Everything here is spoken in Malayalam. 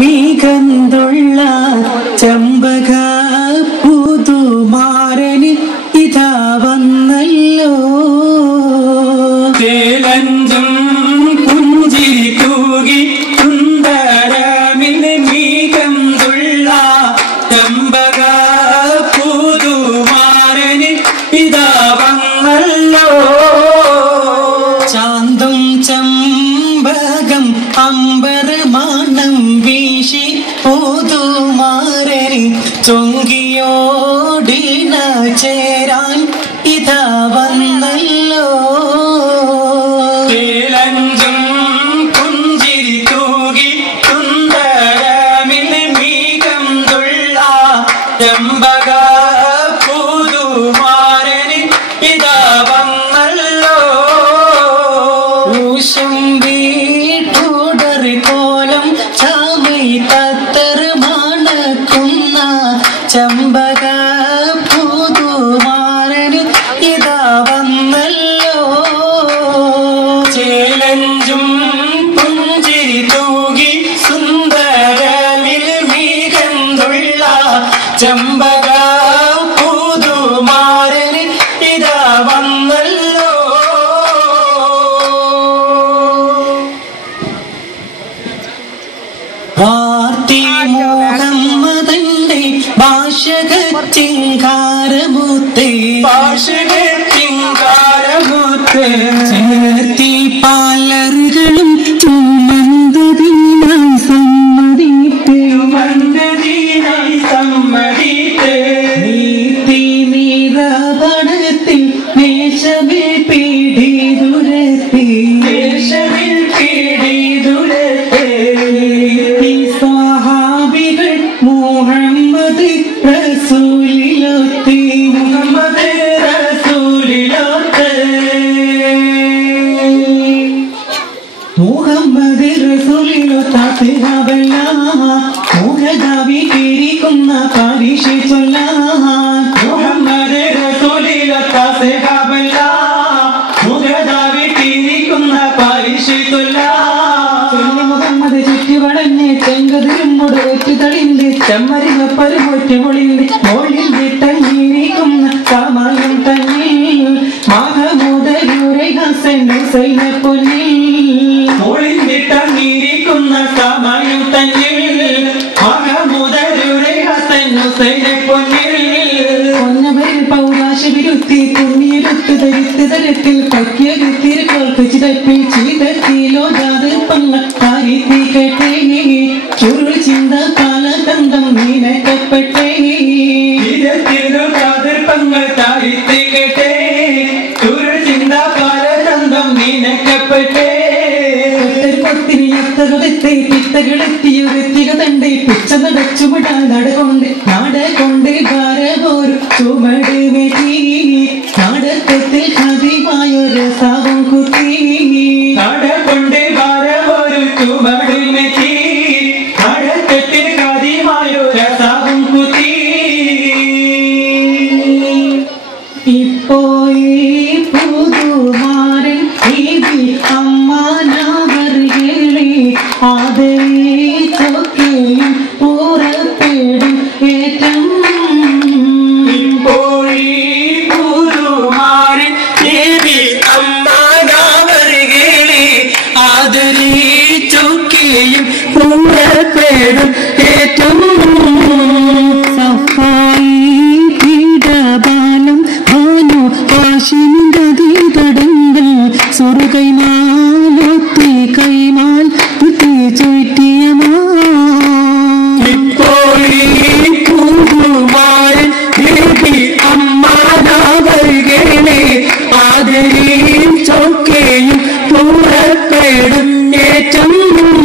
മികന്തുള്ള ചെമ്പക പുതുമാരന് ഇതാ വന്നല്ലോ ചേലഞ്ചും പുഞ്ചിരി തൂകി സുന്ദരമിന് മികന്തുള്ള ചെമ്പക പുതുമാരന് ഇതാ വന്നല്ലോ ചാന്തും ചെമ്പകം അമ്പർ മണം വീശി പുതുമാരന് ചൊങ്കിയോടിന ചേരാൻ ഇതാ വന്നല്ലോ ചേലഞ്ചും പുഞ്ചിരി തൂകി സുന്ദരമിന് മികന്തുള്ള ചെമ്പക പുതുമാരന് ഇതാ വന്നല്ലോ ൂഷം വീട്ടുടർ കോലം ചാമൈ തത്തർ മണക്കുന്ന ചെമ്പക പുതുമാരന് ഇതാ വന്നല്ലോ ചേലഞ്ചും പുഞ്ചിരി തൂകി സുന്ദരമിൽ മികന്തുള്ള ചെമ്പക പുതുമാരന് ഇതാ വന്നല്ലോ വാർത്തി മുഹമ്മദന്റെ ഭാഷകച്ചിങ്കാരമുത്തേ ഭാഷകത്തിങ്കാരമുത്ത് ചേർത്തി പാലറുകളും ചുമന്തതിനായി സമ്മതിപ്പേ മന്ദദീനായി സമ്മതിത്ത് നീതി നിറപടത്തിൽ നേശമേ പീഡി ദുരത്തി ദേശമിൽ പീഡിതുരത്തെ സ്വഹാബികൾ മുഹമ്മദ് റസൂലിലൊത്തി മുഹമ്മദ് റസൂലിലോത്ത് മുഹമ്മദ് റസൂലിലൊത്താബല്ല മുഖദാവി കേരിക്കുന്ന പരീക്ഷ ചൊല്ലാൻ മുഹമ്മദ് റസൂലിലൊത്ത സഹാബല്ല മുഖദാവി തിരിക്കുന്ന പരിശുദ്ധ ചൊല്ലി മുഹമ്മദ് ചുറ്റുവളഞ്ഞ് ചെങ്കതിരുമുട് ഒറ്റുതളിന്റെ ചെമ്മരിക പരുമൊറ്റ പൊളിന്റെ മോളിന്റെ തങ്ങിയിരിക്കുന്ന കാമായം തന്നിൽ മഹമൂദയൂരെ ഹസൻ ഹുസൈനെ പൊന്നിൽ ഒളിഞ്ഞിട്ടങ്ങിയിരിക്കുന്ന സമയം തന്നിൽ മഹമൂദരുടെ ഹസൻ ഹുസൈനെ പൊന്നിൽ പൊന്നവരിൽ പൗരാശ വിരുത്തി പുണ്യരുത്ത് ധരിത്ത് തരത്തിൽ പറ്റിയൊരു തിരുക്കോൾക്ക് ചിതപ്പിൽ ചീതത്തിലോ ജാതപ്പങ്ങ താരിത്തി കേട്ടേ ചുരുൾ ചിന്ത കാലകന്ധം നീനക്കപ്പെട്ടേ ങ്ങൾ താരിത്തി കേട്ടേ ചുരുൾ ചിന്ത കാലതന്തം നീനക്കപ്പെട്ടേ കൊത്തിനിയത്തകത്തെ പിത്തകളെത്തിയൊരെത്തിക തന്റെ പിച്ച നടച്ചുവിടാൻ നടകൊണ്ട് നാടകൊണ്ട് ഭാരമൊരു ചുമട് വെട്ടി നാടകത്തിൽ ഹതിമായൊരു സാവം കുത്തി നടകൊണ്ട് ഭാരമൊരു ചുമടിൽ മെത്തി നടക്കത്തിൽ കാര്യമായൊരു സാവും കുത്തി ഇപ്പോയി പുതുമാരൻ ഇതി അമ്മാനവർകളെ ആദരിച്ചൊക്കെയും പുറപ്പെടും ഏറ്റം ഇപ്പോഴീ പുതുമാരൻ ദേവി അമ്മാനവർകളെ ആദരിച്ചൊക്കെയും പുറപ്പെടും ഏറ്റവും സഫായിടബാലം ഭാനു കാശിനിങ്കതി തടങ്ങൾ സുറുകൈമാലൊത്തി കൈമാൽ പുത്തി ചുറ്റിയമാ ഇപ്പോഴീ പുതുമാരൻ ദേവി അമ്മാനവർകളെ ആദരിച്ചൊക്കെയും പുറപ്പെടും ഏറ്റവും